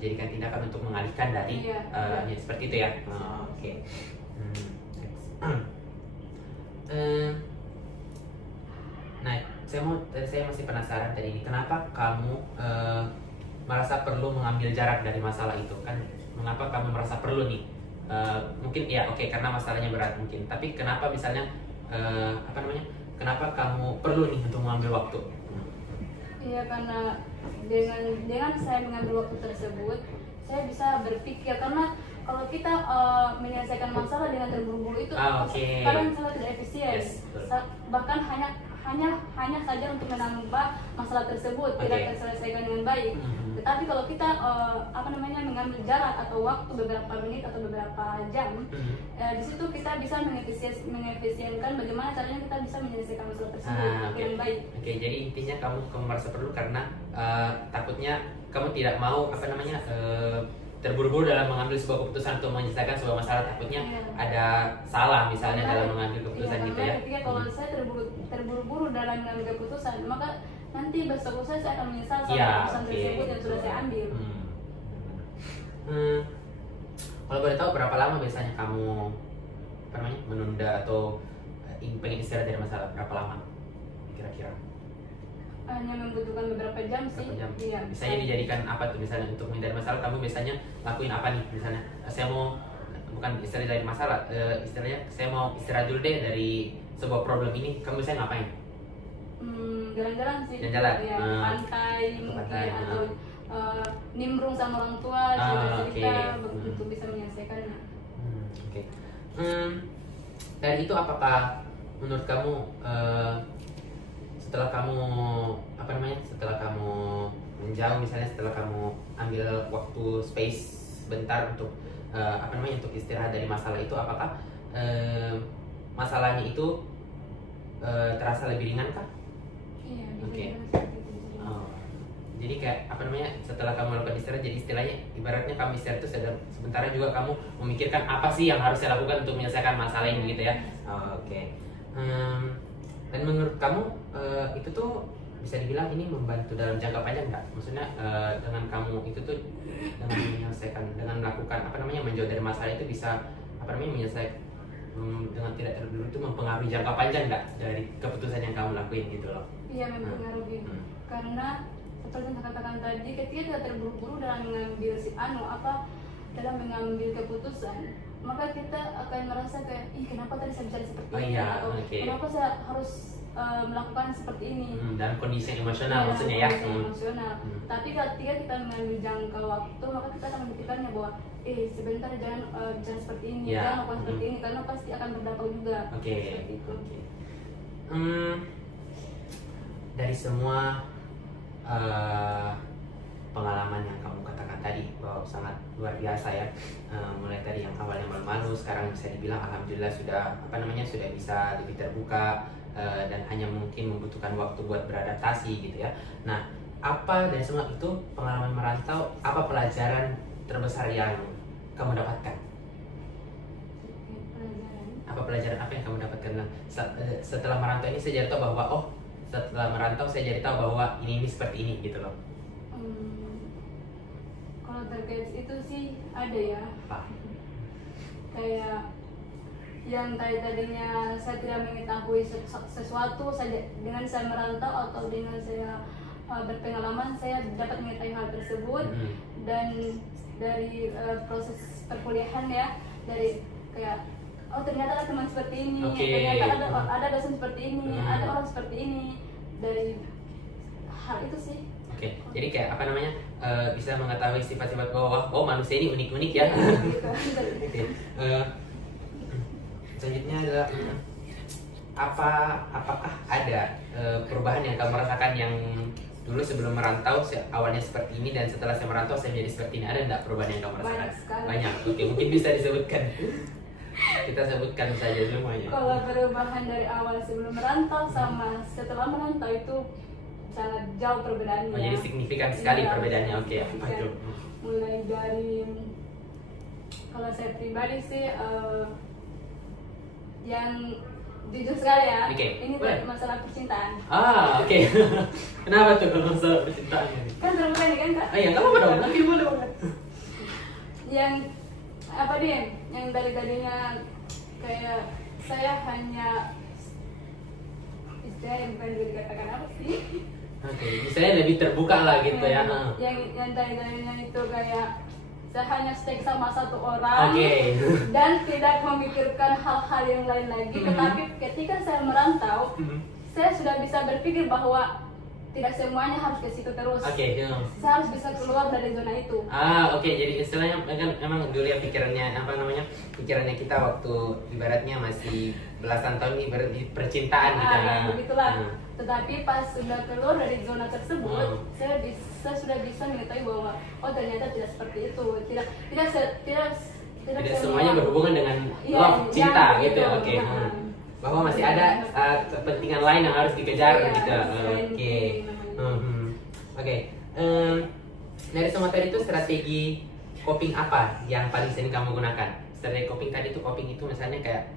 jadikan tindakan untuk mengalihkan dari seperti itu ya. Nah, saya masih penasaran tadi ini, kenapa kamu merasa perlu mengambil jarak dari masalah itu? Kan mengapa kamu merasa perlu nih? Mungkin karena masalahnya berat mungkin, tapi kenapa misalnya kenapa kamu perlu nih untuk mengambil waktu? Iya, karena dengan saya mengambil waktu tersebut, saya bisa berpikir, karena kalau kita menyelesaikan masalah dengan terburu-buru itu kadang sangat tidak efisien. Bahkan hanya saja untuk menambah masalah tersebut, tidak terselesaikan dengan baik. Tetapi kalau kita mengambil jarak atau waktu beberapa menit atau beberapa jam, di situ kita bisa mengefisienkan bagaimana caranya kita bisa menyelesaikan masalah tersebut dengan baik. Jadi intinya kamu merasa perlu karena takutnya kamu tidak mau terburu-buru dalam mengambil sebuah keputusan untuk menyelesaikan sebuah masalah, takutnya ada salah misalnya dalam mengambil keputusan gitu ya. Ketika kalau saya terburu-buru dalam mengambil keputusan, maka nanti besok saya akan menyesal sama keputusan tersebut yang sudah saya ambil. Kalau boleh tahu berapa lama biasanya kamu menunda atau pengen istirahat dari masalah, berapa lama kira-kira? Hanya membutuhkan beberapa jam sih. Iya. Biasanya dijadikan apa tuh, misalnya untuk menghindari masalah kamu biasanya lakuin apa nih? Misalnya saya mau bukan istirahat dari masalah, istilahnya saya mau istirahat dulu deh dari sebuah problem ini, kamu biasanya ngapain? Jalan-jalan sih. Jalan-jalan. Ya, pantai mungkin atau nimbrung sama orang tua, cerita-cerita untuk bisa menyelesaikannya. Dari itu apakah menurut kamu setelah kamu setelah kamu menjauh, misalnya setelah kamu ambil waktu space bentar untuk untuk istirahat dari masalah itu, apakah masalahnya itu terasa lebih ringan kah? Iya. Oke. Jadi kayak setelah kamu melakukan istirahat, jadi istilahnya ibaratnya kamu istirahat itu sementara juga kamu memikirkan apa sih yang harus saya lakukan untuk menyelesaikan masalah ini gitu ya. Oke. Dan menurut kamu itu tuh bisa dibilang ini membantu dalam jangka panjang nggak? Maksudnya dengan kamu itu tuh dengan menyelesaikan, dengan melakukan menjauh dari masalah itu bisa menyelesaikan dengan tidak terburu itu mempengaruhi jangka panjang nggak dari keputusan yang kamu lakuin gitu loh? Iya, mempengaruhi. Karena seperti yang saya katakan tadi, ketika kita terburu-buru dalam mengambil dalam mengambil keputusan, maka kita akan merasa kayak, kenapa tadi saya bicara seperti ini, atau kenapa saya harus melakukan seperti ini. Dalam kondisi emosional maksudnya ya. Emosional. Tapi ketika kita mengambil jangka waktu, maka kita akan memikirkannya bahwa sebentar jangan bicara seperti ini, jangan melakukan seperti ini, karena pasti akan berdampak juga. Seperti itu. Dari semua pengalaman yang kamu katakan tadi, bahwa sangat luar biasa ya, mulai tadi yang awalnya malu-malu, sekarang bisa dibilang alhamdulillah sudah sudah bisa lebih terbuka, dan hanya mungkin membutuhkan waktu buat beradaptasi gitu ya. Nah, apa dari semua itu pengalaman merantau, apa pelajaran terbesar yang kamu dapatkan? Apa pelajaran apa yang kamu dapatkan setelah merantau ini? Saya jadi tahu bahwa setelah merantau saya jadi tahu bahwa ini seperti ini gitu loh. Kalau terkait itu sih ada ya. Kayak yang tadinya saya tidak mengetahui sesuatu saja, dengan saya merantau atau dengan saya berpengalaman, saya dapat mengetahui hal tersebut. Dan dari proses perkuliahan ya, dari kayak ternyata ada teman seperti ini, ternyata ada dosen seperti ini, ada orang seperti ini, dari hal itu sih. Jadi kayak bisa mengetahui sifat-sifat bahwa manusia ini unik-unik ya. Selanjutnya adalah apakah ada perubahan yang kamu rasakan yang dulu sebelum merantau awalnya seperti ini dan setelah saya merantau saya menjadi seperti ini, ada enggak perubahan yang kamu rasakan? Banyak. Mungkin bisa disebutkan. Kita sebutkan saja semuanya. Kalau perubahan dari awal sebelum merantau sama setelah merantau itu sangat jauh perbedaannya. Jadi signifikan sekali perbedaannya. Apa itu? Mulai dari, kalau saya pribadi sih yang jujur sekali ya, ini masalah percintaan. Kenapa tuh kalau masalah percintaan ini? Kan terbuka nih kan Kak? Nggak apa-apa dong, nanti boleh. Yang yang tadinya kayak saya hanya yang bukan juga dikatakan apa sih? Misalnya lebih terbuka lah gitu ya. Yang tadinya itu kayak saya hanya stay sama satu orang dan tidak memikirkan hal-hal yang lain lagi. Tetapi ketika saya merantau, saya sudah bisa berpikir bahwa tidak semuanya harus ke situ terus. Saya harus bisa keluar dari zona itu. Jadi istilahnya memang dulu ya pikirannya pikirannya kita waktu ibaratnya masih belasan tahun ibarat percintaan gitu ya. Begitulah. Tetapi pas sudah keluar dari zona tersebut, saya sudah bisa mengetahui bahwa ternyata tidak seperti itu. Tidak semuanya berhubungan dengan cinta gitu. Bahwa masih ada kepentingan lain yang harus dikejar gitu. Dari semua tadi itu strategi coping apa yang paling sering kamu gunakan? Strategi coping tadi itu coping itu misalnya kayak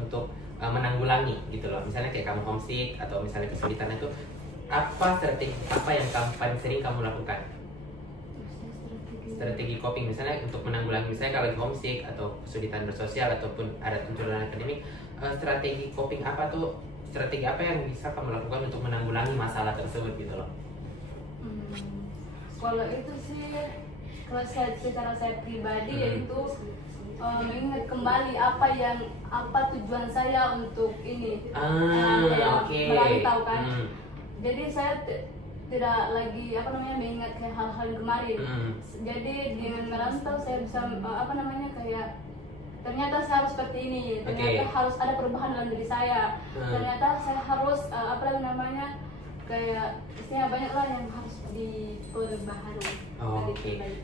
untuk menanggulangi gitu loh. Misalnya kayak kamu homesick atau misalnya kesulitan itu apa strategi apa yang kamu paling sering kamu lakukan? Strategi coping misalnya untuk menanggulangi misalnya kalau lagi homesick atau kesulitan bersosial ataupun ada tuntutan akademik, strategi coping apa tuh? Strategi apa yang bisa kamu lakukan untuk menanggulangi masalah tersebut gitu loh? Kalau itu sih, kalau secara saya pribadi yaitu mengingat kembali apa tujuan saya untuk ini merantau kan. Jadi saya tidak lagi mengingat kayak hal-hal yang kemarin. Jadi dengan merantau saya bisa kayak ternyata saya harus seperti ini, ternyata harus ada perubahan dalam diri saya, ternyata saya harus kayak istilahnya banyak lah yang harus diperbaharui.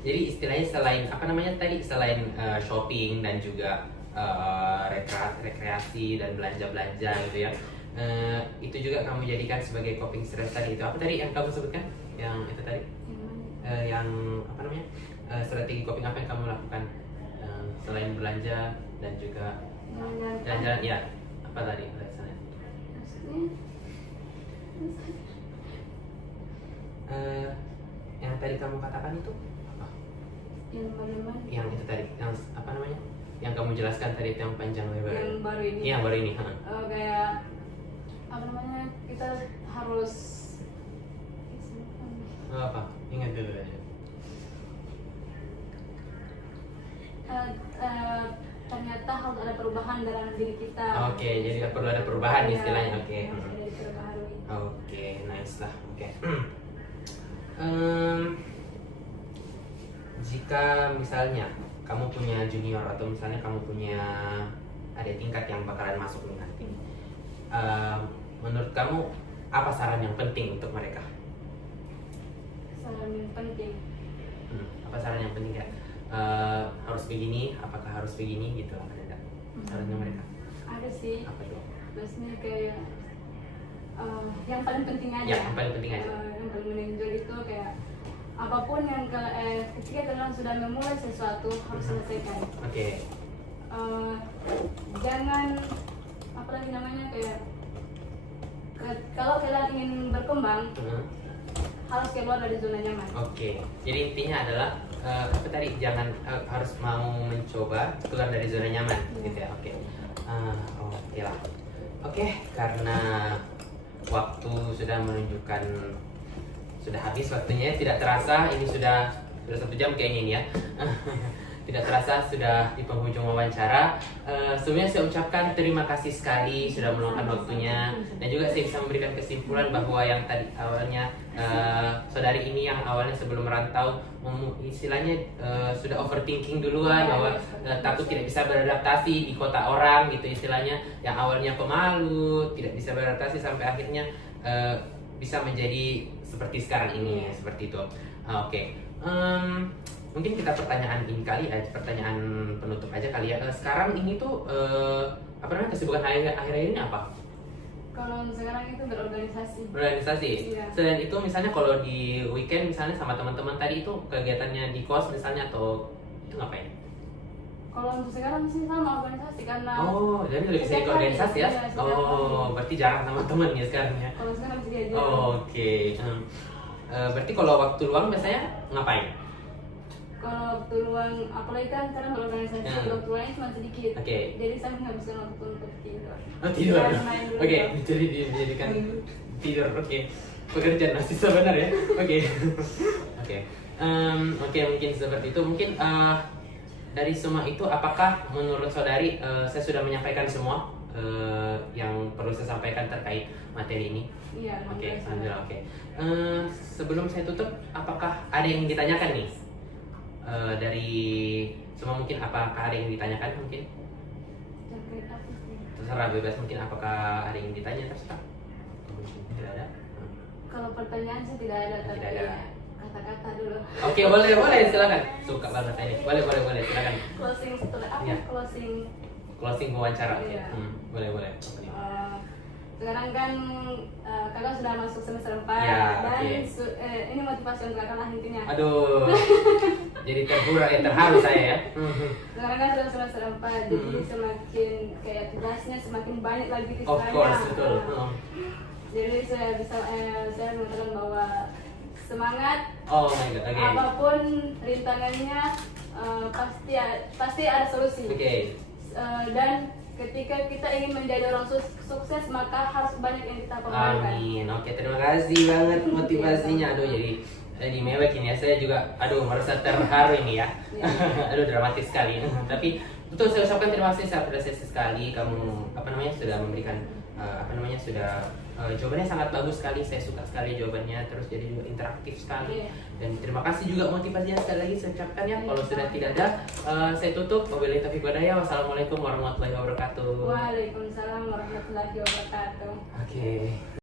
Jadi istilahnya selain shopping dan juga rekreasi dan belanja gitu ya, itu juga kamu jadikan sebagai coping stress tadi. Itu apa tadi yang kamu sebutkan? Yang itu tadi? Strategi coping apa yang kamu lakukan selain belanja dan juga jalan-jalan ya? Apa tadi alasannya? Yang tadi kamu katakan itu apa? Yang itu tadi, yang apa namanya? Yang kamu jelaskan tadi itu yang panjang lebar. Yang baru ini. Iya, baru ini. Kayak kita harus apa? Ingat dulu aja. Ternyata harus ada perubahan dalam diri kita. Jadi perlu ada perubahan istilahnya. Nice lah. Jika misalnya kamu punya junior atau misalnya kamu punya adik tingkat yang bakalan masuk nih nanti, menurut kamu apa saran yang penting untuk mereka? Saran yang penting. Apa saran yang penting ya? Harus begini, apakah harus begini gitu? Ada nggak sarannya mereka? Ada sih. Apa tuh? Biasanya kayak yang paling penting aja. Yang paling penting aja. Yang paling menonjol itu kayak apapun yang ketika kalian sudah memulai sesuatu harus selesaikan. Jangan kayak kalau kalian ingin berkembang harus keluar dari zona nyaman. Jadi intinya adalah jangan harus mau mencoba keluar dari zona nyaman gitu ya. Karena waktu sudah menunjukkan sudah habis waktunya, tidak terasa ini sudah 1 jam kayaknya ini ya. Tidak terasa sudah di penghujung wawancara. Sebelumnya saya ucapkan terima kasih sekali sudah meluangkan waktunya, dan juga saya bisa memberikan kesimpulan bahwa yang tadi awalnya saudari ini yang awalnya sebelum merantau istilahnya sudah overthinking duluan bahwa takut tidak bisa beradaptasi di kota orang gitu istilahnya, yang awalnya pemalu tidak bisa beradaptasi sampai akhirnya bisa menjadi seperti sekarang ini seperti itu. Mungkin kita pertanyaan ini kali aja, pertanyaan penutup aja kali ya. Sekarang ini tuh kesibukan akhir-akhir ini apa? Kalau sekarang itu berorganisasi. Iya. Selain itu misalnya kalau di weekend misalnya sama teman-teman tadi itu kegiatannya di kos misalnya atau itu ngapain? Kalau untuk sekarang sih sama organisasi karena. Jadi lebih sering ke organisasi ya? Berarti jarang sama teman ya sekarang ya? Kalau sekarang sih jarang. Berarti kalau waktu luang biasanya ngapain? Kalau waktu luang, apalagi kan sekarang berorganisasi, waktu luangnya cuma sedikit. Jadi saya menghabiskan waktu untuk tidur. Tidur? Jadi dijadikan tidur, pekerjaan mahasiswa benar ya? Mungkin seperti itu. Mungkin dari semua itu, apakah menurut saudari saya sudah menyampaikan semua yang perlu saya sampaikan terkait materi ini? Iya. Alhamdulillah. Sebelum saya tutup, apakah ada yang ditanyakan nih? Dari semua mungkin apakah ada yang ditanyakan mungkin? Terserah, bebas, mungkin apakah ada yang ditanya, terserah. Mungkin tidak ada. Kalau pertanyaan sih tidak ada, tapi kata-kata dulu. Boleh silakan. Suka banget tanya. Boleh silakan. Closing setelah apa? Closing wawancara. Boleh. Sekarang kan kakak sudah masuk semester 4 Ya, dan oke. ini motivasi untuk kakak lah intinya. Aduh, jadi terharu saya ya. Sekarang kan sudah semester 4, jadi semakin kayak tugasnya semakin banyak lagi Of istilahnya. course, betul. Jadi saya bisa saya mengatakan bahwa semangat, Oh my god, oke. apapun rintangannya pasti ada solusi. Oke. Dan ketika kita ingin menjadi orang sukses, maka harus banyak yang kita korbankan. Amin. Oke, terima kasih banget motivasinya. Aduh, jadi dimewekin ya. Saya juga merasa terharu ini ya. Aduh, dramatis sekali. Tapi betul, saya ucapkan terima kasih, saya apresiasi sekali kamu sudah memberikan jawabannya sangat bagus sekali. Saya suka sekali jawabannya, terus jadi juga interaktif sekali. Dan terima kasih juga motivasinya sekali lagi saya ucapkan ya. Kalau sudah tidak ada, saya tutup. Wabillahi taufiq walhidayah. Wassalamualaikum warahmatullahi wabarakatuh. Waalaikumsalam warahmatullahi wabarakatuh. Oke.